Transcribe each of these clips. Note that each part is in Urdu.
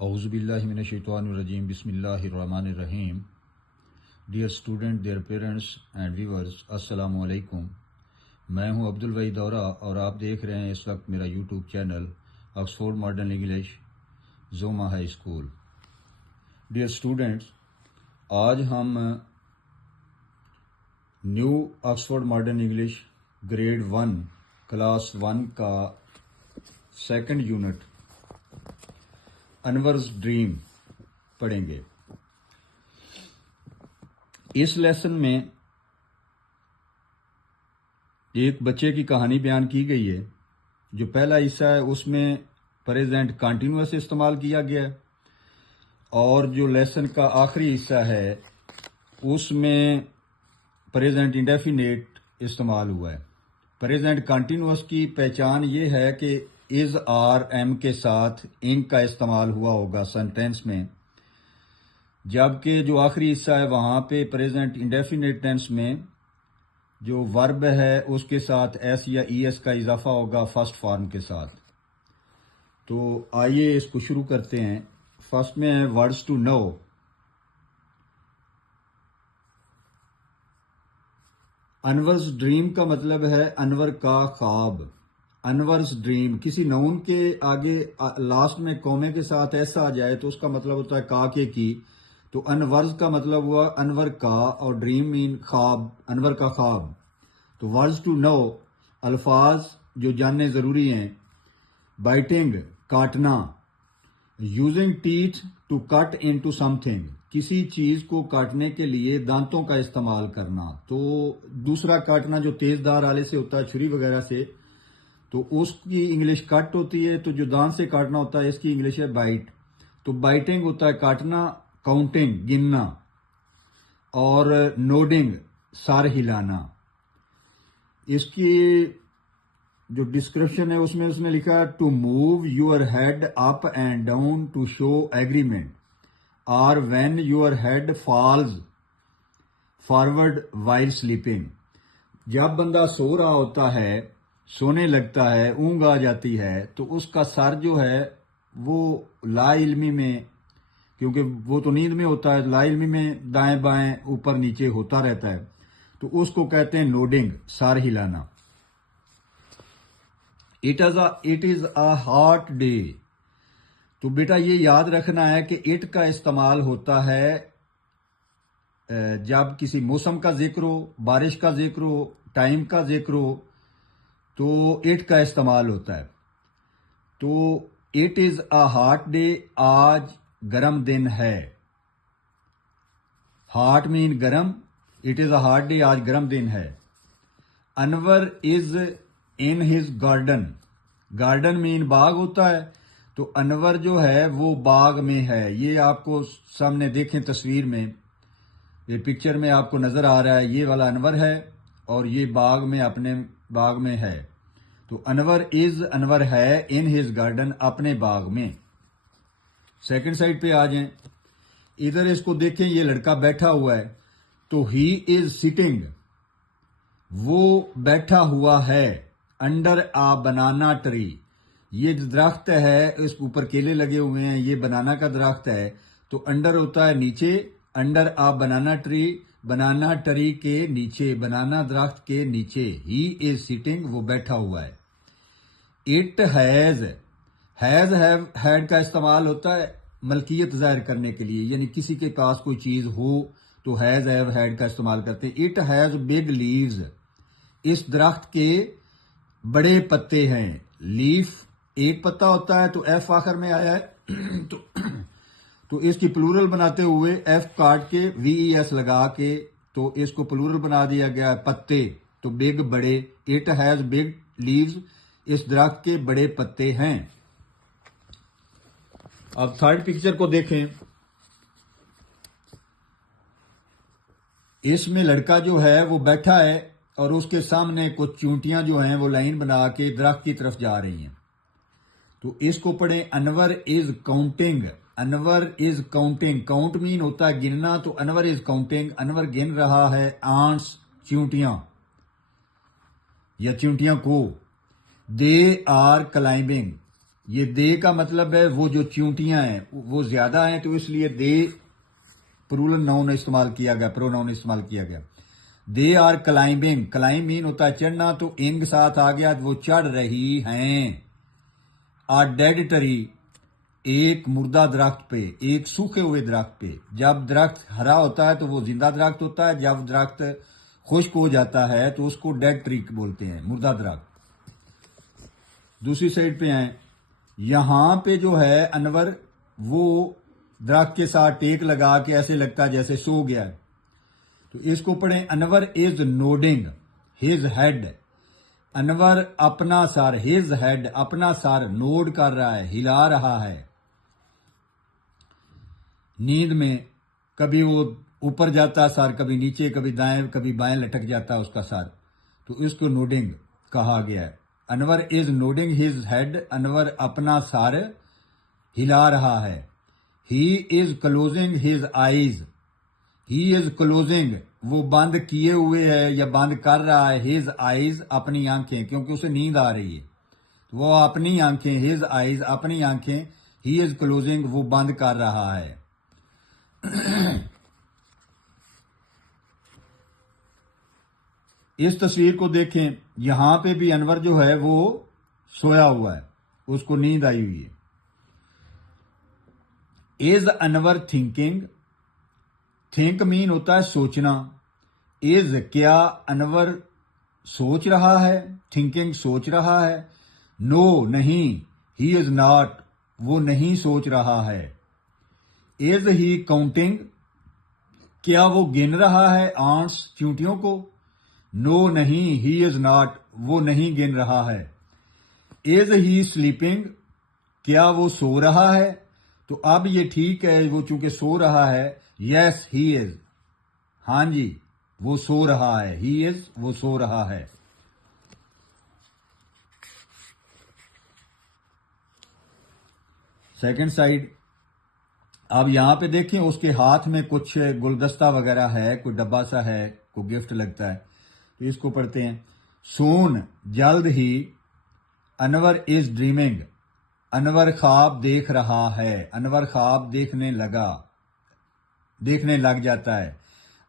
اعوذ باللہ من الشیطان الرجیم بسم اللہ الرحمن الرحیم. Dear student, dear parents and viewers, السلام علیکم. میں ہوں عبد الوحید دورہ اور آپ دیکھ رہے ہیں اس وقت میرا YouTube channel Oxford Modern English Zuma high school. Dear students, آج ہم new Oxford Modern English grade 1 class 1 کا سیکنڈ یونٹ انورز ڈریم پڑھیں گے. اس لیسن میں ایک بچے کی کہانی بیان کی گئی ہے. جو پہلا حصہ ہے اس میں پریزنٹ کنٹینیوس استعمال کیا گیا ہے، اور جو لیسن کا آخری حصہ ہے اس میں پریزنٹ انڈیفینیٹ استعمال ہوا ہے. پریزنٹ کنٹینیوس کی پہچان یہ ہے کہ از آر ایم کے ساتھ ان کا استعمال ہوا ہوگا سینٹینس میں، جبکہ جو آخری حصہ ہے وہاں پہ پریزنٹ انڈیفینیٹ ٹینس میں جو ورب ہے اس کے ساتھ ایس یا ای ایس کا اضافہ ہوگا فرسٹ فارم کے ساتھ. تو آئیے اس کو شروع کرتے ہیں. فرسٹ میں ہے ورڈز ٹو نو. انورز ڈریم کا مطلب ہے انور کا خواب. انورز ڈریم کسی نون کے آگے لاسٹ میں کومے کے ساتھ ایسا آ جائے تو اس کا مطلب ہوتا ہے کا کے کی. تو انورز کا مطلب ہوا انور کا، اور ڈریم مین خواب، انور کا خواب. تو ورڈز ٹو نو الفاظ جو جاننے ضروری ہیں. بائٹنگ کاٹنا. Using teeth to cut into something, کسی چیز کو کاٹنے کے لیے دانتوں کا استعمال کرنا. تو دوسرا کاٹنا جو تیز دھار آلے سے ہوتا ہے چھری وغیرہ سے، تو اس کی انگلش کٹ ہوتی ہے. تو جو دانت سے کاٹنا ہوتا ہے اس کی انگلش ہے بائٹ. تو بائٹنگ ہوتا ہے کاٹنا. کاؤنٹنگ گننا، اور نوڈنگ سر ہلانا. اس کی جو ڈسکرپشن ہے اس میں لکھا ہے to move your head up and down to show agreement, اور when your head falls forward while sleeping. جب بندہ سو رہا ہوتا ہے، سونے لگتا ہے، اونگ آ جاتی ہے، تو اس کا سر جو ہے وہ لا علمی میں، کیونکہ وہ تو نیند میں ہوتا ہے، لا علمی میں دائیں بائیں اوپر نیچے ہوتا رہتا ہے، تو اس کو کہتے ہیں نوڈنگ، سر ہلانا. It is a hot day. تو بیٹا یہ یاد رکھنا ہے کہ اٹ کا استعمال ہوتا ہے جب کسی موسم کا ذکر ہو، بارش کا ذکر ہو، ٹائم کا ذکر ہو، تو اٹ کا استعمال ہوتا ہے. تو it is a hot day, آج گرم دن ہے. ہاٹ مین گرم، it is a hot day, آج گرم دن ہے. Anwar is in his garden. Garden مین باغ ہوتا ہے، تو انور جو ہے وہ باغ میں ہے. یہ آپ کو سامنے دیکھیں تصویر میں، یہ پکچر میں آپ کو نظر آ رہا ہے، یہ والا انور ہے اور یہ باغ میں اپنے باغ میں ہے. تو انور ہے ان ہز گارڈن، اپنے باغ میں. سیکنڈ سائڈ پہ آ جائیں. ادھر اس کو دیکھیں، یہ لڑکا بیٹھا ہوا ہے، تو ہی از سٹنگ، وہ بیٹھا ہوا ہے. انڈر آ بنانا ٹری، یہ درخت ہے، اس کے اوپر کیلے لگے ہوئے ہیں، یہ بنانا کا درخت ہے. تو انڈر ہوتا ہے نیچے، انڈر آ بنانا ٹری، بنانا ٹری کے نیچے، بنانا درخت کے نیچے. ہی از سٹنگ، وہ بیٹھا ہوا ہے. اٹ ہیز ہیو ہیڈ کا استعمال ہوتا ہے ملکیت ظاہر کرنے کے لیے، یعنی کسی کے پاس کوئی چیز ہو تو ہیز ہیو ہیڈ کا استعمال کرتے ہیں. اٹ ہیز بگ لیوز، اس درخت کے بڑے پتے ہیں. لیف ایک پتا ہوتا ہے تو ایف آخر میں آیا ہے، تو اس کی پلورل بناتے ہوئے ایف کاٹ کے وی ای ایس لگا کے تو اس کو پلورل بنا دیا گیا پتے. تو بگ بڑے، اٹ ہیز بگ لیوز، اس درخت کے بڑے پتے ہیں. اب تھرڈ پکچر کو دیکھیں. اس میں لڑکا جو ہے وہ بیٹھا ہے اور اس کے سامنے کچھ چونٹیاں جو ہیں وہ لائن بنا کے درخت کی طرف جا رہی ہیں. تو اس کو پڑھیں انور از کاؤنٹنگ. انور از کاؤنٹنگ، کاؤنٹ مین ہوتا ہے گننا، تو انور از کاؤنٹنگ، انور گن رہا ہے آنٹس، چونٹیاں یا چونٹیاں کو. دے آر کلائمبنگ، یہ دے کا مطلب ہے وہ جو چیونٹیاں ہیں وہ زیادہ ہیں تو اس لیے دے پلورل ناؤن استعمال کیا گیا، پروناؤن استعمال کیا گیا. دے آر کلائمبنگ، کلائم مین ہوتا ہے چڑھنا، تو انگ ساتھ آ گیا وہ چڑھ رہی ہیں. آ ڈیڈ ٹری، ایک مردہ درخت پہ، ایک سوکھے ہوئے درخت پہ. جب درخت ہرا ہوتا ہے تو وہ زندہ درخت ہوتا ہے، جب درخت خشک ہو جاتا ہے تو اس کو ڈیڈ ٹری بولتے ہیں، مردہ درخت. دوسری سائڈ پہ ہیں، یہاں پہ جو ہے انور وہ درخت کے ساتھ ٹیک لگا کے ایسے لگتا ہے جیسے سو گیا ہے. تو اس کو پڑھیں، انور از نوڈنگ ہز ہیڈ. انور اپنا سر، ہز ہیڈ اپنا سر نوڈ کر رہا ہے، ہلا رہا ہے. نیند میں کبھی وہ اوپر جاتا سر، کبھی نیچے، کبھی دائیں کبھی بائیں لٹک جاتا اس کا سر، تو اس کو نوڈنگ کہا گیا ہے. انور از نوڈنگ ہز ہیڈ، انور اپنا سر ہلا رہا ہے. ہی از کلوزنگ ہز آئیز، ہی از کلوزنگ وہ بند کیے ہوئے ہے یا بند کر رہا ہے، ہز آئیز اپنی آنکھیں، کیونکہ اسے نیند آ رہی ہے وہ اپنی آنکھیں، ہز آئیز اپنی آنکھیں، ہی از کلوزنگ وہ بند کر رہا ہے. اس تصویر کو دیکھیں، یہاں پہ بھی انور جو ہے وہ سویا ہوا ہے، اس کو نیند آئی ہوئی ہے. از انور تھنکنگ، تھنک مین ہوتا ہے سوچنا. از کیا انور سوچ رہا ہے، تھنکنگ سوچ رہا ہے. نو نہیں، ہی از ناٹ وہ نہیں سوچ رہا ہے. از ہی کاؤنٹنگ، کیا وہ گن رہا ہے آنٹس چیونٹیوں کو. نو نہیں، ہی از ناٹ وہ نہیں گن رہا ہے. از ہی سلیپنگ، کیا وہ سو رہا ہے. تو اب یہ ٹھیک ہے، وہ چونکہ سو رہا ہے. یس ہی از، ہاں جی وہ سو رہا ہے. ہی از وہ سو رہا ہے. سیکنڈ سائڈ، اب یہاں پہ دیکھیں اس کے ہاتھ میں کچھ گلدستہ وغیرہ ہے، کوئی ڈبہ سا ہے، کوئی گفٹ لگتا ہے. تو اس کو پڑھتے ہیں، سون جلد ہی، انور از ڈریمنگ انور خواب دیکھ رہا ہے. انور خواب دیکھنے لگ جاتا ہے.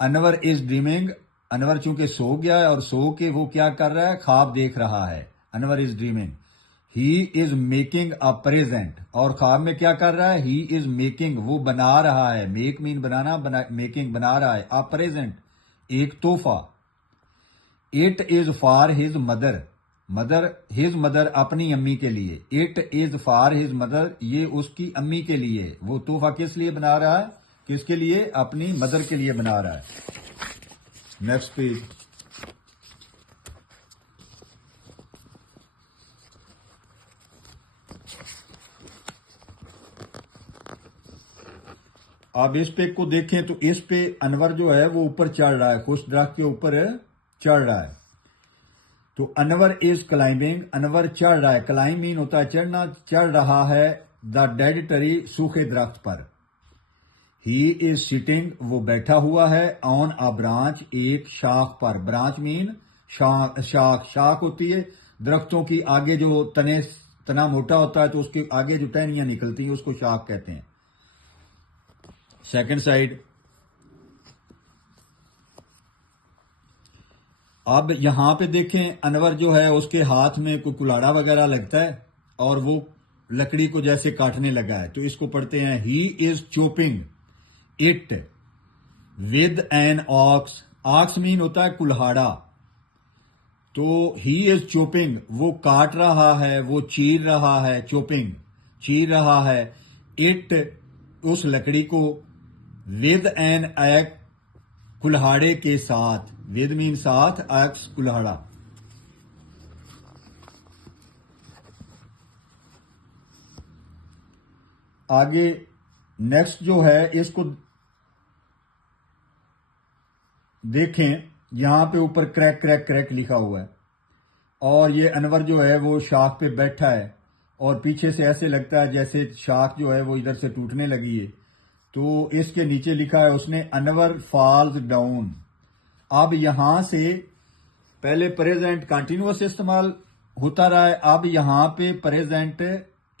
انور از ڈریمنگ، انور چونکہ سو گیا ہے اور سو کے وہ کیا کر رہا ہے، خواب دیکھ رہا ہے. Anwar is dreaming. He is making a present, اور خواب میں کیا کر رہا ہے، ہی از میکنگ وہ بنا رہا ہے. میک مین بنانا، میکنگ بنا رہا ہے. اے پریزنٹ ایک تحفہ. It is for his mother, his mother اپنی امی کے لیے. It is for his mother یہ اس کی امی کے لیے. وہ تحفہ کس لیے بنا رہا ہے، کس کے لیے، اپنی مدر کے لیے بنا رہا ہے. Next page. آپ اس پہ کو دیکھیں تو اس پہ انور جو ہے وہ اوپر چڑھ رہا ہے، خشک درخت کے اوپر چڑھ رہا ہے. تو انور از کلائمبنگ، انور چڑھ رہا ہے. کلائم مین ہوتا ہے چڑھنا، چڑھ رہا ہے. دا ڈیڈ ٹری سوکھے درخت پر. ہی از سٹنگ وہ بیٹھا ہوا ہے. آن اے برانچ ایک شاخ پر. برانچ مین شاخ ہوتی ہے درختوں کی، آگے جو تنا موٹا ہوتا ہے تو اس کے آگے جو ٹہنیاں نکلتی ہیں اس کو شاخ کہتے ہیں. سیکنڈ سائڈ، اب یہاں پہ دیکھیں انور جو ہے اس کے ہاتھ میں کوئی کلاڑا وغیرہ لگتا ہے اور وہ لکڑی کو جیسے کاٹنے لگا ہے. تو اس کو پڑھتے ہیں، ہی از چوپنگ اٹ ود این آکس. آکس مین ہوتا ہے کلہاڑا. تو ہی از چوپنگ وہ کاٹ رہا ہے، وہ چیر رہا ہے. چوپنگ چیر رہا ہے. اٹ اس لکڑی کو، ود این ایک کلہاڑے کے ساتھ. ود مین ساتھ، ایکس کلہاڑا. آگے نیکسٹ جو ہے اس کو دیکھیں، یہاں پہ اوپر کریک کریک کریک لکھا ہوا ہے اور یہ انور جو ہے وہ شاخ پہ بیٹھا ہے اور پیچھے سے ایسے لگتا ہے جیسے شاخ جو ہے وہ ادھر سے ٹوٹنے لگی ہے. تو اس کے نیچے لکھا ہے اس نے، انور فالز ڈاؤن. اب یہاں سے پہلے پریزنٹ کنٹینیوس استعمال ہوتا رہا ہے، اب یہاں پہ پریزنٹ